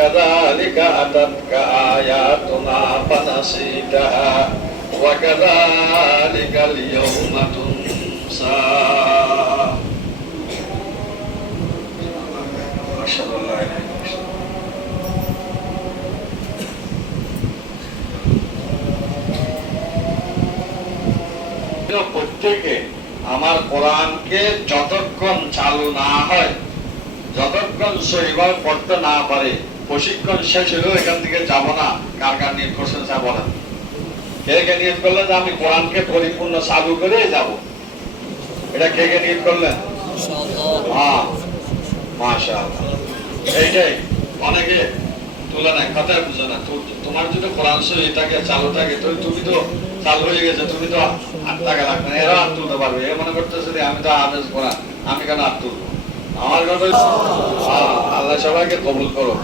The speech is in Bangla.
কাযালিকা আতাতকা আয়াতুনা ফানাসিতাহা ওয়া কাযালিকাল ইয়াওমা তুনসা। প্রত্যেকে আমার কোরআনকে যতক্ষণ চালু না হয়, যতক্ষণ সহিভাবে পড়তে না পারে, প্রশিক্ষণ শেষ হলেও এখান থেকে যাব না। কার কার নিয়ত করছেন যাব না? কে কে নিয়ত করলেন যে আমি কোরআনকে পরিপূর্ণ চালু করে যাব? এটা কে কে নিয়ত করলেন? হ্যাঁ, মাশাআল্লাহ। এইটাই অনেকে তুলে নেয়, কথায় বুঝে না। তোমার যদি কোরআন সহি থাকে, চালু থাকে, তো তুমি তো চালু হয়ে গেছে, তুমি তো হাত টাকা লাগবে না, এরা হাত তুলতে পারবে। এ মনে করতেছে যে আমি তো আদেশ কোরআন, আমি কেন হাত তুলবো? আমার কথা আল্লাহ সবাইকে কবুল করো।